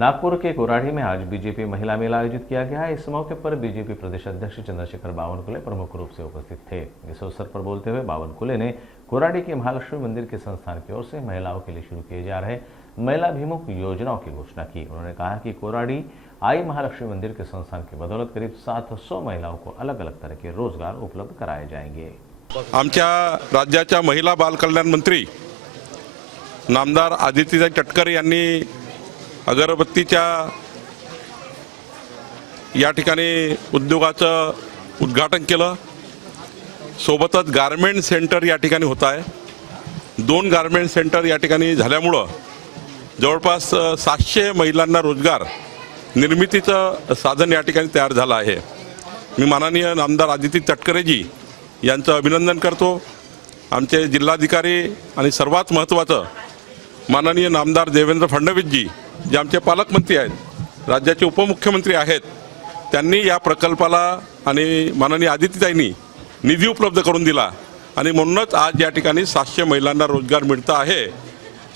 नागपुर के कोराड़ी में आज बीजेपी महिला मेला आयोजित किया गया है। इस मौके पर बीजेपी प्रदेश अध्यक्ष चंद्रशेखर बावनकुले प्रमुख रूप से उपस्थित थे। इस अवसर पर बोलते हुए बावनकुले ने कोराड़ी के महालक्ष्मी मंदिर के संस्थान की ओर से महिलाओं के लिए शुरू किए जा रहे महिलाभिमुख योजनाओं की घोषणा की। उन्होंने कहा कि कोराड़ी आई महालक्ष्मी मंदिर के संस्थान की बदौलत करीब 700 महिलाओं को अलग अलग तरह के रोजगार उपलब्ध कराए जाएंगे। आमच्या राज्याच्या महिला बाल कल्याण मंत्री नामदार आदित्यताई तटकरे यांनी अगरबत्तीच्या या ठिकाणी उद्योगाचं उद्घाटन केलं। सोबतच गारमेंट सेंटर या ठिकाणी होत आहे। 2 गारमेंट सेंटर या ठिकाणी झाल्यामुळे जवळपास 700 महिलांना रोजगार निर्मितीचं साधन या ठिकाणी तयार झालं आहे। मी माननीय नामदार आदित्य तटकरेजी यांचं अभिनंदन करतो। आमचे जिल्हाधिकारी आणि सर्वात महत्त्वाचं माननीय नामदार देवेंद्र फडणवीसजी जे आमचे पालकमंत्री आहेत, राज्याचे उपमुख्यमंत्री आहेत, त्यांनी या प्रकल्पाला आणि माननीय आदित्यताईंनी निधी उपलब्ध करून दिला आणि म्हणूनच आज या ठिकाणी 700 महिलांना रोजगार मिळत आहे।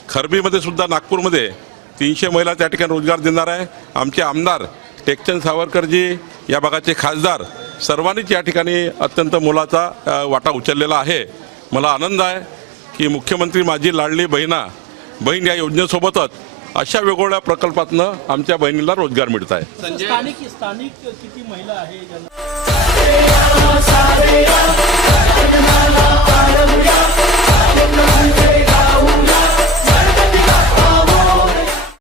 खरबीमध्ये सुद्धा नागपूरमध्ये 300 महिला त्या ठिकाणी रोजगार देणार आहे। आमचे आमदार टेकचंद सावरकरजी, या भागाचे खासदार सर्वांनीच या ठिकाणी अत्यंत मोलाचा वाटा उचललेला आहे। मला आनंद आहे की मुख्यमंत्री माझी लाडली बहीण या योजनेसोबतच अशा वेगवेगळ्या प्रकल्पातनं आमच्या बहिणीला रोजगार मिळत आहे। स्थानिक किती महिला आहे?